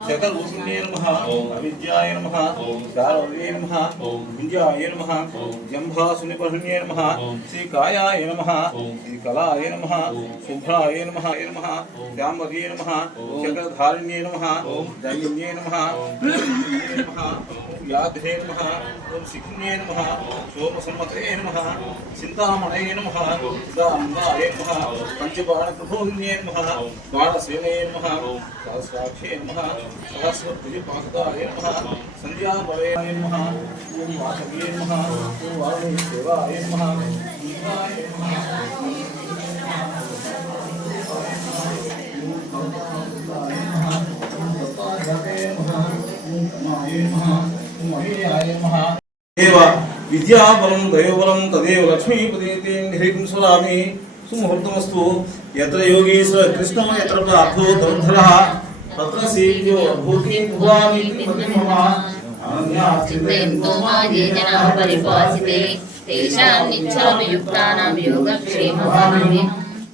శతభూషణే నమ అవిద్యాయ నమ శారవ్యే నమ గుంజాయ నమ జంభాసునిపర్ణ్యే నమ శ్రీకాయాయ నమ శ్రీకళాయ నమ శుభ్రాయ నమ నమ శ్యామదే నమ చక్రధారిణ్యే నమ దండిన్యే నమ వ్యాధే నమ ఓం శిఖిణ్యే నమ సోమసమ్మతే నమ చింతామణే నమ చిదానందాయ నమ పంచబాణప్రభోహిణ్యే నమ సహస్రాక్షే నమ సహస్రద్విపాదాయ నమ సంధ్యాబలయ నమ ఓం వాసవే నమ ఓం వారుణి దేవాయ నమ ఇంద్రాయ నమ దేవ విద్యాబలం దయోబలం తదేవ లక్ష్మీపదే హరికం స్వరామి సుముహూర్తమస్తు ఎత్ర యోగీశ్వర కృష్ణ ఎత్ర ప్రార్థో तत्र सेव्यो भूते भुवामिति मतिं मम अनन्याः चिन्तयन्तो ये जनाः परिपासिते तेषां निच्छलमयुक्तानां योगक्षेमभावने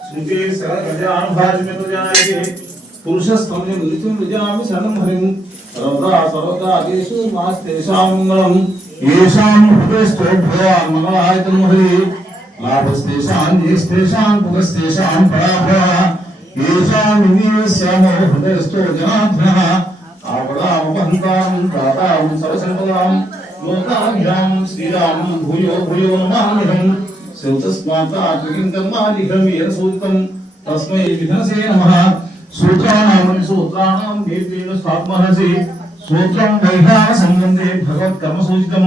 सुजे सरगजानुभाजमे तो जानायते पुरुषस्तम्य मृत्युं विजानामि शरणं हरिं सर्वदा सर्वदा आदेशो मास्तेषां मङ्गलम् येषां हृदयस्थो भगवान् मङ्गलायतनं हरिः लाभस्तेषां येस्तेषां पुगस्तेषां पराभवः ഹൃദയസ്ഥോജനാഭ്യഃ ആപദാമപന്താം ദാതാം സർവസമ്പദാം ലോകാഭ്യാം ശ്രീരാമം ഭൂയോ ഭൂയോ നമാമ്യഹം ശൗതസ്മാത്താകൃകിം കർമാദിഹം യേന സൂക്തം തസ്മൈ വിധനസേ നമഃ സൂത്രാണാം സൂത്രാണാം വേദേന സ്വാത്മഹസി സൂത്രം വൈഹാന സംബന്ധേ ഭഗവത് കർമ്മസൂചിതം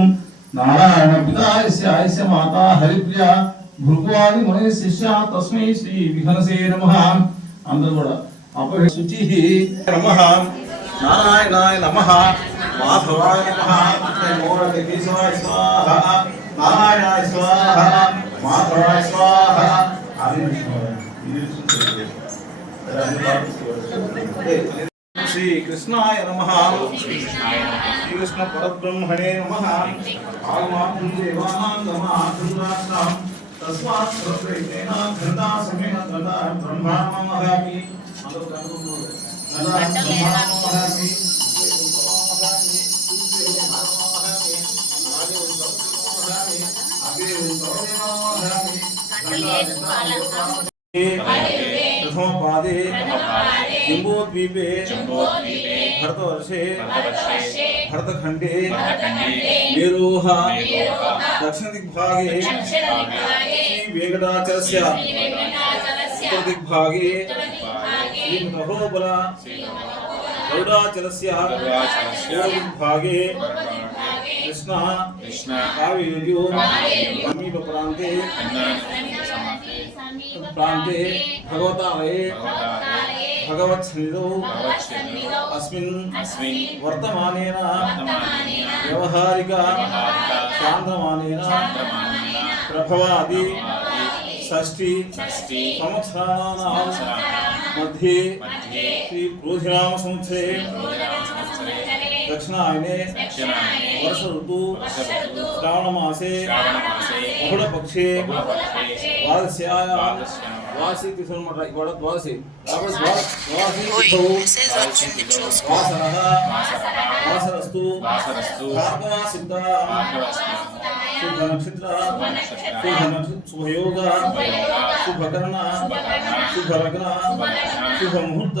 നാരായണ പിതായസ്യായസ്യ മാതാ ഹരിപ്രിയ भृगुवादि मुनय शिष्या तस्मै श्री विहनसे नमः అందరూ కూడా అపహ శుచి నమ. నారాయణాయ నమ. మాధవాయ నమ. స్వాహ నారాయణాయ స్వాహ. మాధవాయ స్వాహ. శ్రీ కృష్ణాయ నమ. శ్రీకృష్ణ పరబ్రహ్మణే నమ. ఆగమాత్రం దేవానాం గమాత్రం తస్మాత్ సర్వైతేన ఘృతా సమేన ఘృతా బ్రహ్మాణం మహామి అందరూ प्रथमोपादे जम्बोद्वीपे भरतवर्षे। भरतखण्डे। मेरोह। दक्षिणदिग्भागे। श्रीवेङ्कटाचलस्य उत्तरदिग्भागे। श्रीमहोबल गरुडाचलस्य पूर्वदिग्भागे। कृष्णः। कावेर्यो। समीपप्रान्ते। प्रान्ते भगवतालये भगवतालये भगवत्सन्निधौ भगवत्सन्निधौ अस्मिन् अस्मिन् वर्तमानेन वर्तमानेन व्यवहारिक व्यवहारिक चान्द्रमानेन चान्द्रमानेन प्रभवादि प्रभवादि षष्टि षष्टि संवत्सराणां संवत्सराणां मध्ये मध्ये దక్షిణాయనే వర్ష ఋతు శ్రావణమాసే బహుళపక్షే ద్వాదశ్యాయా ద్వాదశి తీసుకున్నమాట ఇవాళ ద్వాదశి కాబట్టి ద్వాదశి వాసన వాసనస్తు భార్గవ సిద్ధ శుభ నక్షత్ర శుభయోగ శుభకరణ శుభలగ్న శుభముహూర్త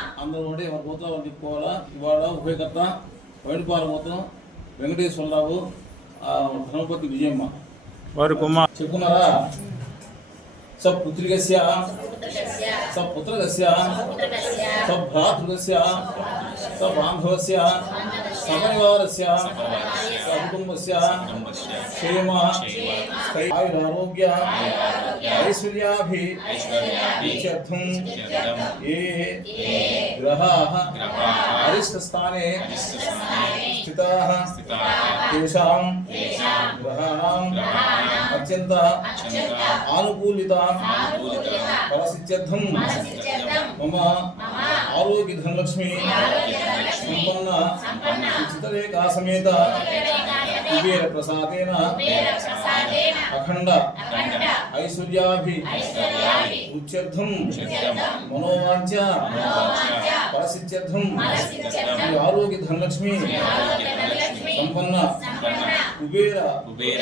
అందరూ ఉంటే ఎవరి పోతా వాళ్ళు తిప్పుకోవాలా ఇవాళ ఉపయోగకర్త వైడిపాల మొత్తం వెంకటేశ్వరరావు ధనపతి విజయమ్మ. వారి కుమార్ చెప్పుకున్నారా? స పుత్రికస్య స పుత్రకస్య సపరివారస్య సపరివారస్య సకుటుంబస్య కుటుంబస్య క్షేమ క్షేమ స్థై- ఆయురారోగ్య ఐశ్వర్యాభి ఐశ్వర్యాభి ఇత్యర్థం ఇత్యర్థం ఏ గ్రహాः గ్రహాः అరిష్టస్థానే అరిష్టస్థానే స్థితాः స్థితాः తేషాం తేషాం గ్రహాణాం గ్రహాణాం అత్యంత అత్యంత ఉచితరేఖాసమేత కుబేర ప్రసాదేన అఖండ ఐశ్వర్యాభి ఉచ్యర్థం మనోవాంఛ పరసిత్యర్థం శ్రీ ఆరోగ్య ధనలక్ష్మి సంపన్న కుబేర కుబేర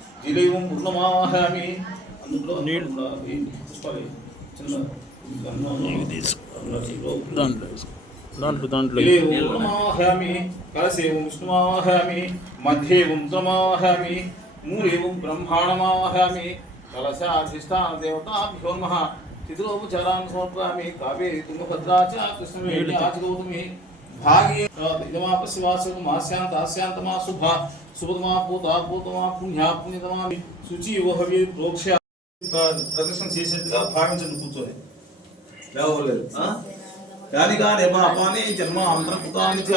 జిలేవం పూర్ణమాహామి అందులో నీళ్ళు పుష్పాలు చిన్న దాంట్లో దాంట్లో దాంట్లో ేమాహామి కలసేవం విష్ణుమాహామి మధ్యేవం రుద్రమాహామి మూలేవం బ్రహ్మాణమాహామి కలశాధిష్టాన దేవతాభ్యో నమః చిత్రోపచారాన్ని సమర్పయామి కావేరి తుంగభద్రా చ కృష్ణవేణి ఆచరోతుమి భాగే ఇదమాపశివాసు మాస్యాంత ఆస్యాంతమా శుభ శుభతమా పూత పూతమా పుణ్య పుణ్యతమా శుచి ఓహవి ప్రోక్ష ప్రదర్శన చేసేట్టుగా భావించండి కూర్చొని లేవలేదు యాని కాని పాపాని జన్మ అంతర్కృతాని చ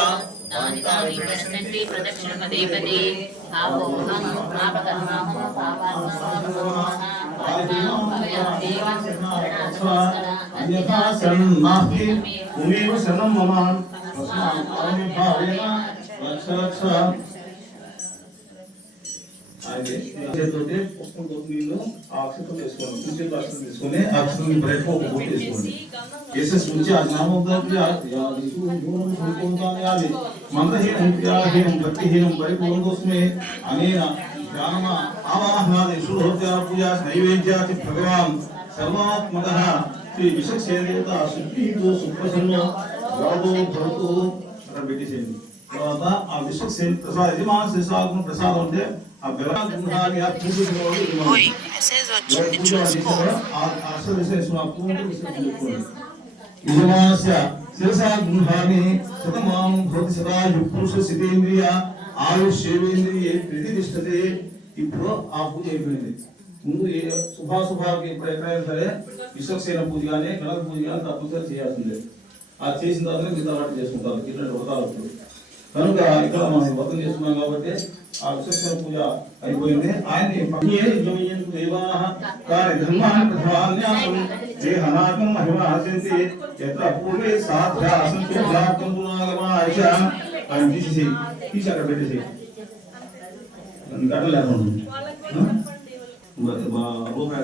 तानि तानि లక్ష లక్ష భగవాన్ సర్వాత్మక శ్రీ విశ్వక్షేదేవత శుద్ధి సుప్రసన్న భవతో భవతు అక్కడ పెట్టేసేయండి తర్వాత ఆ విశ్వక్షేమ ప్రసాద యజమాన శిశాకును ప్రసాదం అంటే ఆ బెల గుండాన్ని ఆ పూజించిన వాడు యజమాని. యజమానస్య శిరసా గృహాన్ని శతమానం భవతి సదా పురుష సితేంద్రియ ఆయుష్యేంద్రియ ప్రతిష్టతే ఇప్పుడు ఆ పూజ అయిపోయింది ముందు ఏ శుభాశుభాలకి ఇప్పుడు ఎక్కడైనా సరే విశ్వక్సేన పూజ కానీ గణప పూజ కానీ తప్పనిసరి చేయాల్సిందే అది చేసిన తర్వాత మిగతా వాటి చేసుకుంటారు ఇటువంటి వ్రతాలు అప్పుడు. కనుక ఇక్కడ మనం వ్రతం చేస్తున్నాం కాబట్టి ఆ విశ్వక్సేన పూజ అయిపోయింది ఆయన్ని పన్యే యజమయంతు దేవాః కాని ధర్మాన్ ప్రధాన్యాసం దేహనాకం మహిమ ఆశంతి ఎత్ర పూర్వే సాధ్యాసం జాతం గుణాగమాయ అని తీసేసి తీసి అక్కడ పెట్టేసి గట్ల లేకుండా మా రూపాయి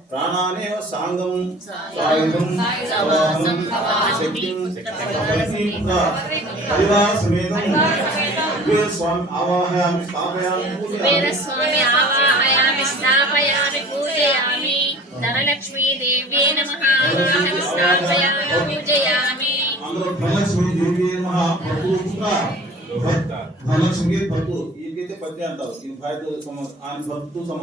భోగం యోగపసేమ సూర్య ముఖ్యంత మరుమతే పురాణ స్వస్తి అమృతం వై ప్రాణామృతమాపః ప్రాణానేవ సాంగం సాయుధం ప్రవాహం శక్తిం పరివార సమేతం కుబేర స్వామి ఆవాహయామి స్థాపయామి పూజయామి కుబేరస్వామి ఆవాహయామి స్థాపయామి పూజయామి ధనలక్ష్మీ దేవ్యే నమః ఆవాహయామి స్థాపయామి పూజయామి అందరూ ధనలక్ష్మి దేవి మహా భర్తృపుత్ర ధనలక్ష్మి భర్తృ ఈయనకైతే పత్ని అంటారు ఈ భార్యతో సమ ఆయన భర్తృ సమ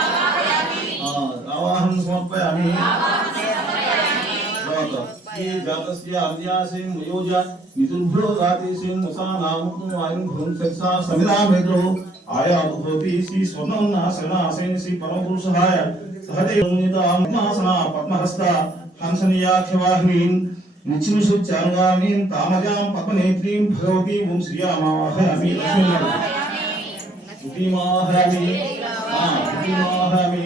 हम समर्पयामि तो जातस्य आद्यासेन वयोज मितुर्भ्यो जातेसेन वसा नामुक्तो आयुं भुवं सक्षा समिधा मेघो आया भवति श्री स्वर्णं नाशनासेन श्री परमपुरुषः सहदेवनिदां मासना पद्महस्ता हंसनीयाख्यवाहिनीं निचिनुषुच्चानुगामीं तामजां पद्मनेत्रीं भगवतीं वं श्रियामावहयामि लक्ष्मीं द्वितीमावहयामि द्वितीमावहयामि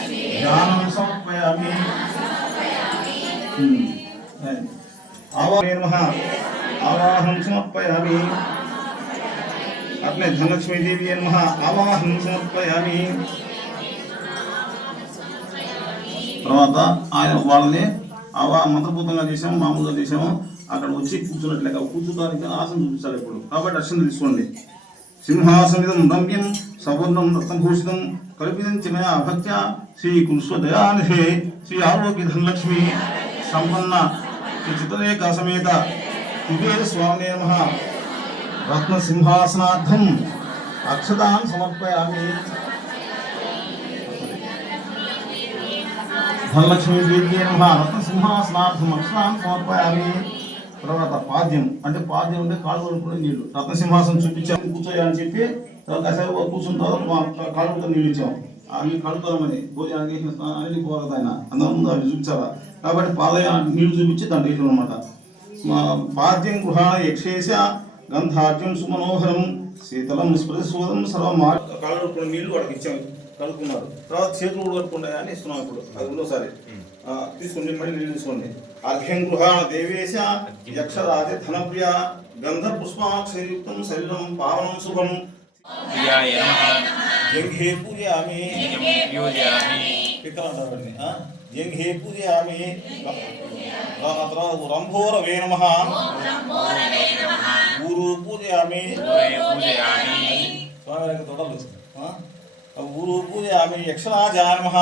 జ్ఞానం సమర్పయామి ఆవాహే నమః ఆవాహనం సమర్పయామి అట్లే ధనలక్ష్మీ దేవి నమః ఆవాహనం సమర్పయామి తర్వాత ఆయన వాళ్ళని అవా మంత్రభూతంగా చేసాము మామూలుగా చేసాము అక్కడ వచ్చి కూర్చున్నట్లేక కూర్చోడానికి ఆసనం చూపించాలి ఇప్పుడు కాబట్టి అర్చన తీసుకోండి. సింహాసనిదం రమ్యం సవర్ణం రత్నభూషితం కల్పితం చ మయా భక్త్యా శ్రీ కురుష్వదయానిధే శ్రీ ఆరోగ్య ధనలక్ష్మి సంపన్న శ్రీ చిత్రరేఖ సమేత కుబేర స్వామి నమ రత్న సింహాసనార్థం అక్షతాన్ సమర్పయామి ధనలక్ష్మి దేవ్యే నమ రత్న సింహాసనార్థం అక్షతాన్ సమర్పయామి తర్వాత పాద్యం అంటే పాద్యం అంటే కాళ్ళు కడుక్కునే నీళ్ళు. రత్నసింహాసనం చూపించాము కూర్చోయా అని చెప్పి కాసేపు కూర్చున్న తర్వాత మా నీళ్ళు ఇచ్చాం అవి కడుగుతామని భోజనానికి వేసిన స్నానాన్ని పోరాదు ఆయన. అందరం ముందు అవి చూపించారా కాబట్టి పాలయ నీళ్ళు చూపించి దాంట్లో వేసాం అనమాట పాద్యం గృహాణ యక్షేష గంధార్జం సుమనోహరం శీతలం స్పృశోదం సర్వం కాళ్ళు కడుక్కునే నీళ్ళు వాడికి ఇచ్చాం. కడుక్కున్నారు తర్వాత చేతులు కూడా కడుక్కుండా అని ఇస్తున్నాం ఇప్పుడు. అది రెండోసారి. తీసుకుని మళ్ళీ నీళ్ళు తీసుకోండి. అర్ఘ్యం గృహాణ దేవేశ యక్షరాజ ధనప్రియ గంధ పుష్పాక్షరయుక్తం శరీరం పావనం శుభం ప్రియాయ నమః జంఘే పూజయామి నిత్యం పూజయామి ఇక్కడ అంటారండి జంఘే పూజయామి ఆ తర్వాత రంభోరవే నమ ఊరు పూజయామి పూజయ పూజయామి స్వామి యొక్క తొడలు ఆ? ఆ ఊరు పూజయామి యక్షరాజాయ నమ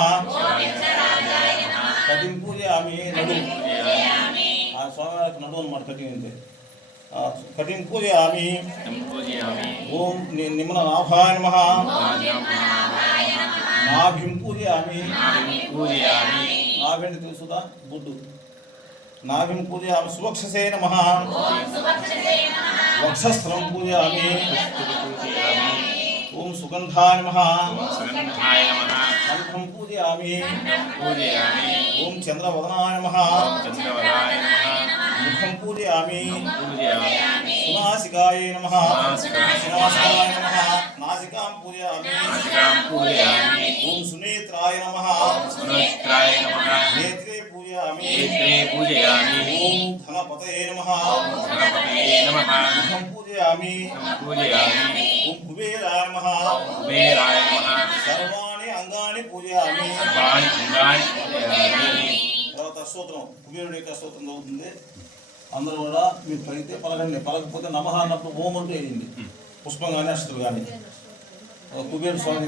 కటిం పూజయామి నడు ఆ స్వామి యొక్క నడు అనమాట కటిం అంటే ఆ, కటిం పూజయామి నిత్యం పూజయామి ఓం ని- నిమ్న నాభాయ నమ నాభ్యాయ నాభిం పూజయామి పూజయామి నాభి తెలుసుదా బుడ్డు నాభిం పూజయామి సువక్షసే నమ వక్షస్థలం పూజయామి పూజయామి ఓం సుగంధాయ నమ సుగంధాయ నమః శంఖం పూజయామి పూజయామి ఓం చంద్రవదనాయ నమ చంద్రవరాయ నమః मुखं पूजयामि। सुनासिकायै नमः। सुनासिकाय नमः। नासिकां पूजयामि। ॐ सुनेत्राय नमः। नेत्रे पूजयामि। ॐ धनपतये नमः। मुखं पूजयामि। ॐ कुबेराय नमः। सर्वाणि अङ्गानि पूजयामि। స్తోత్రం కుబేరుడి యొక్క స్తోత్రం చదువుతుంది. అందరూ కూడా మీరు పలికితే పలకండి. పలకపోతే నమహ అన్నప్పుడు ఓం అంటూ వేయండి. పుష్పం కానీ. అష్టలు కానీ కుబేరు స్వామి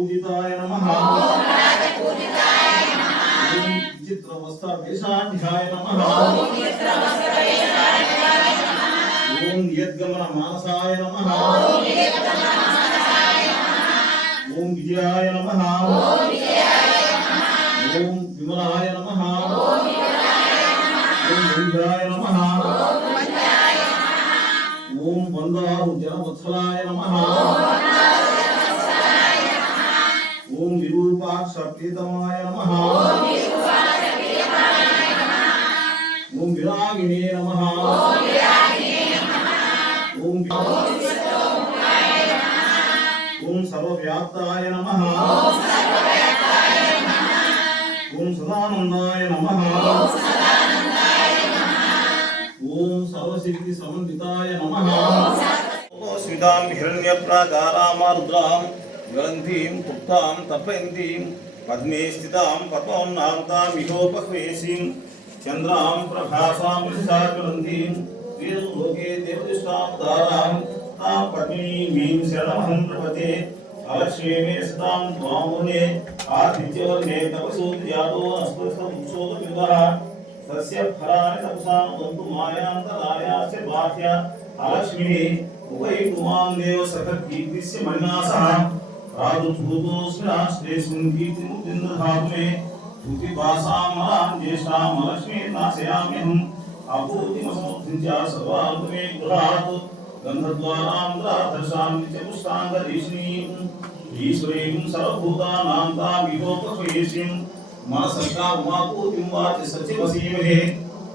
పూజితాయ నమః. ఓం రాజ పూజితాయ నమః. ఓం చిత్ర వస్త్ర వేషాఢ్యాయ నమః. ఓం చిత్ర వస్త్ర మానసాయ నమః. ఓం విజయాయ నమః. विरागिने नमः। ओम विरागिने नमः ओम विष्णुमुखाय नमः ओम सर्वव्याप्ताय नमः। ओम सर्वव्याप्ताय नमः। ओम सदानंदाय नमः। ओम सदानंदाय नमः ओम सर्वसिद्धि समन्विताय नमः ओस्मितां हिरण्यप्राकारामरुद्रां ग्रन्थीं पुक्तां तर्पयन्तीं पद्मे स्थितां पद्मोन्नान्तां चन्द्रां प्रभासां साकरन्तीं वीरलोके देवदिष्टां दारां तां पद्मिनीं शरणमहं प्रपते अलक्ष्मी मे सतां त्वामुने आतिथ्यवर्णे तपसूत्यादो अस्पृष्टपुंसोदमितः तस्य फलानि तपसां बन्तु मायान्तरायाश्च बाह्य अलक्ष्मी उभयि पुमां देव सककीर्तिस्य मणिनासः राजभूतोऽस्मिन् आश्रयेऽस्मिन् कीर्तिमुद्दिन्दधातु मे पिबासामलां ज्येष्ठामलक्ष्मी नाशयाम्यहम् अभूतिमसमुद्धिञ्च सर्वार्गमे गृहात् गन्धद्वारान्ध्राधर्षामि च पुष्टाङ्गरीषिणीम् ईश्वरीं सर्वभूतानां तामिवोपक्वयेषीं मनसङ्का उमापूतिं वाच सचिवसीमहे।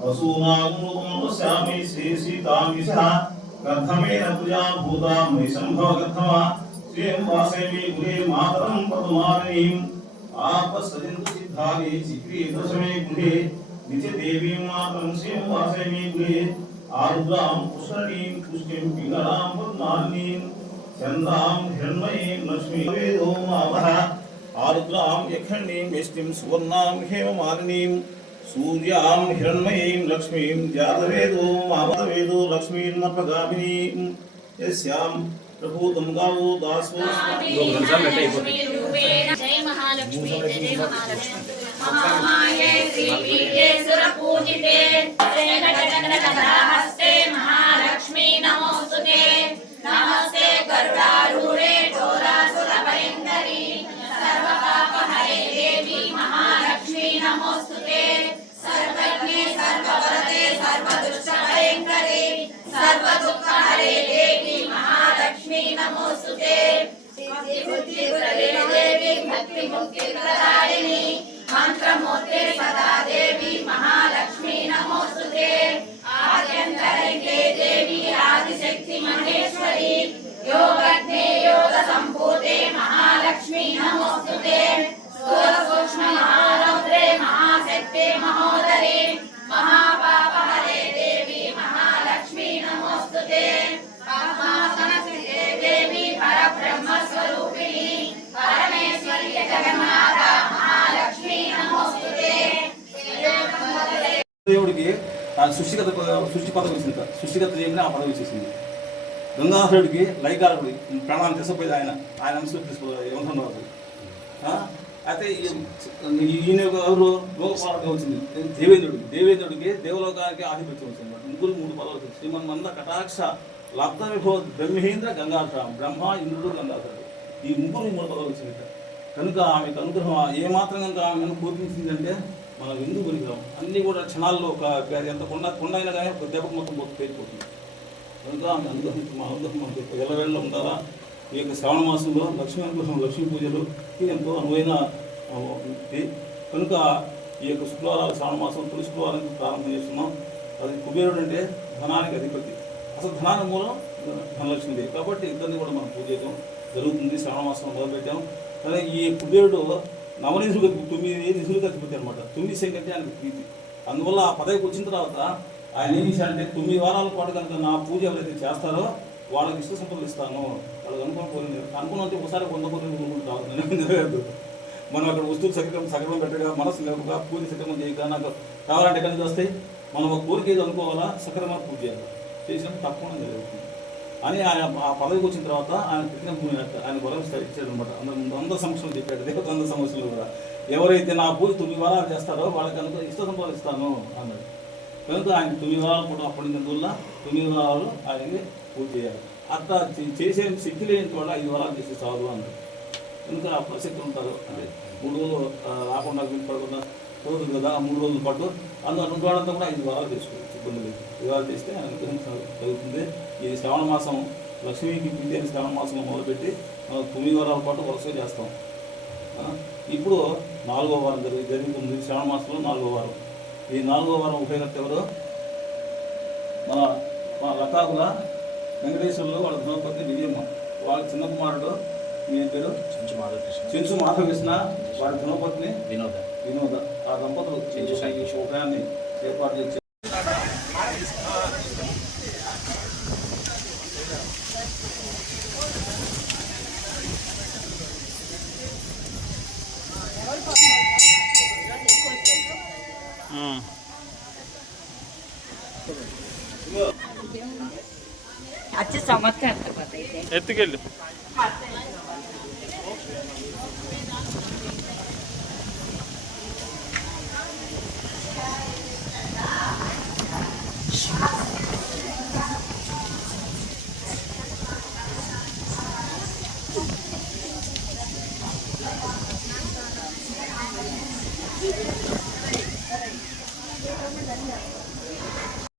वसूनां रूपं पश्यामि श्रीसीतामिषः कथमेन तुया भूता मयिशम्भव कथमा श्रियं वासेमि गुरे मातरं पदमारणीम् आपसरिन्दुसि धावे चित्री दशमे गृहे देवी माँ मातरंसीं वासे मे गृहे। आरुद्रां पुष्करीं पुष्टिं पिङ्गलां पद्मालिनीं चन्द्रां हिरण्मयीं लक्ष्मीं। वेदो मामः आरुद्रां यखण्डीं यष्टिं सुवर्णां हेममालिनीं, सूर्यां हिरण्मयीं लक्ष्मीं। जातवेदो मामतवेदो लक्ष्मीर्मर्पगामिनीं यस्यां प्रभु गंगावो दासो जय महालक्ष्मी जय महालक्ष्मी महामाये श्रीपीठे सुरपूजिते श्रीनटनटनटनहस्ते महालक्ष्मी नमोस्तुते नमस्ते सर्व पाप हरे देवी महालक्ष्मी। नमोस्तुते सर्व दुख हरे देवी నమోస్తుతే. సిద్ధి బుద్ధి ప్రదే దేవి భక్తి ముక్తి ప్రదాయిని మంత్రమూర్తే సదా దేవి మహాలక్ష్మి నమోస్తుతే. ఆద్యంతరైతే దేవి ఆదిశక్తి మహేశ్వరి. యోగజ్ఞే యోగ సంభూతే మహాలక్ష్మి నమోస్తుతే. దేవుడికి ఆ సృష్టిగత సృష్టి పదవి ఇచ్చింది సృష్టిగత దేవుని ఆ పదవి ఇచ్చేసింది. గంగాధరుడికి లైకారుడి ప్రాణాన్ని తీసుకుపోయేది ఆయన. ఆయన అంశం తీసుకో యమధర్మరాజు అయితే ఈయన ఎవరు? లోకపాలక వచ్చింది. దేవేంద్రుడు. దేవేంద్రుడికి దేవలోకానికి ఆధిపత్యం వచ్చింది ముగ్గురు మూడు పదవులు వచ్చింది. శ్రీమన్ మంద కటాక్ష లబ్ధ విభో బ్రహ్మేంద్ర గంగాధర బ్రహ్మ ఇంద్రుడు గంగాధరుడు. ఈ ముగ్గురు మూడు పదవులు వచ్చింది కనుక ఆమెకు అనుగ్రహం ఏమాత్రం కనుక ఆమెను కోపించిందంటే మనం ఎందుకు పరిగ్రహం అన్నీ కూడా క్షణాల్లో ఒక ఎంత కొండ కొండ అయినా కానీ ఒక దెబ్బకు మొత్తం పోతే పేరిపోతుంది కనుక ఆమె అనుగ్రహించి మా అనుగ్రహం మనకు ఎల్లవేళ్ళ ఉండాలా ఈ యొక్క శ్రావణ మాసంలో లక్ష్మీ అనుగ్రహం లక్ష్మీ పూజలు ఇది ఎంతో అనువైన ఇది. కనుక ఈ యొక్క శుక్రవారాలు శ్రావణ మాసం తొలి శుక్రవారం ప్రారంభం చేస్తున్నాం. అది కుబేరుడు అంటే ధనానికి అధిపతి. అసలు ధనానికి మూలం ధనలక్ష్మీదేవి కాబట్టి ఇద్దరిని కూడా మనం పూజ చేయడం జరుగుతుంది. శ్రావణ మాసం మొదలుపెట్టాం. కానీ ఈ కుబేరుడు నవనిధులు తొమ్మిది నిధులకు అధిపతి అనమాట తొమ్మిది సంఖ్య అంటే ఆయనకు ప్రీతి. అందువల్ల ఆ పదవికి వచ్చిన తర్వాత ఆయన ఏం చేశాడంటే తొమ్మిది వారాల పాటు కనుక నా పూజ ఎవరైతే చేస్తారో వాళ్ళకి ఇష్ట సంపదలు ఇస్తాను. వాళ్ళకి అనుకున్న కోరింది అనుకున్నంతే ఒకసారి వంద కోరిక కోరుకుంటాను మనం అక్కడ వస్తువులు సక్రమం సక్రమం పెట్టగా మనసు లేకుండా పూజ సక్రమం చేయక నాకు కావాలంటే ఎక్కడి నుంచి వస్తాయి? మనం ఒక కోరిక ఏదో అనుకోవాలా? సక్రమంగా పూజ. చేయాలి చేసినప్పుడు తప్పకుండా జరుగుతుంది. అని ఆయన ఆ పదవికి వచ్చిన తర్వాత ఆయన పెట్టిన భూమి ఆయన వరం ఇచ్చాడు అనమాట అందరి సమస్యలు చెప్పాడు దేవత అందరి సమస్యలు కూడా. ఎవరైతే నా పూజ తొమ్మిది వారాలు చేస్తారో వాళ్ళకి కనుక ఇష్ట సంపాదిస్తాను అన్నాడు. కనుక ఆయన తొమ్మిది వారాలు కూడా అప్పటికందువల్ల తొమ్మిది వారాలు ఆయనకి పూజ చేయాలి. అంత చేసే శక్తి లేని వాళ్ళు ఐదు వారాలు చేస్తే చాలు అన్నాడు. కనుక అప్రశక్తి ఉంటారు. అంటే మూడు రోజులు రాకుండా పడకుండా రోజులు కదా మూడు రోజుల పాటు అందులో అనుకోవడంతో కూడా ఐదు వారాలు చేసుకోవచ్చు ఇబ్బంది లేదు ఐదు వారాలు చేస్తే ఆయన అనుగ్రహం కలుగుతుంది ఇది శ్రావణ మాసం లక్ష్మీకి ప్రీతి అని శ్రావణ మాసంలో మొదలుపెట్టి మనం తొమ్మిది వారాల పాటు వరుసగా చేస్తాం. ఇప్పుడు నాలుగో వారం జరిగి జరుగుతుంది. శ్రావణ మాసంలో నాలుగో వారం. ఈ నాలుగో వారం ఉపయోగత ఎవరు? మన మన లతాకుల వెంకటేశ్వర్లు వాళ్ళ ధనపతి విజయమ్మ. వాళ్ళ చిన్న కుమారుడు మీ పేరు? చెంచు మాధవకృష్ణ చెంచు మాధకృష్ణ వారి ధనపత్ని వినోద. వినోద. ఆ దంపతులు చేసే ఈ శోభాన్ని ఏర్పాటు చేసి అచ్చ సమర్థ ఎత్తుకెళ్ళు.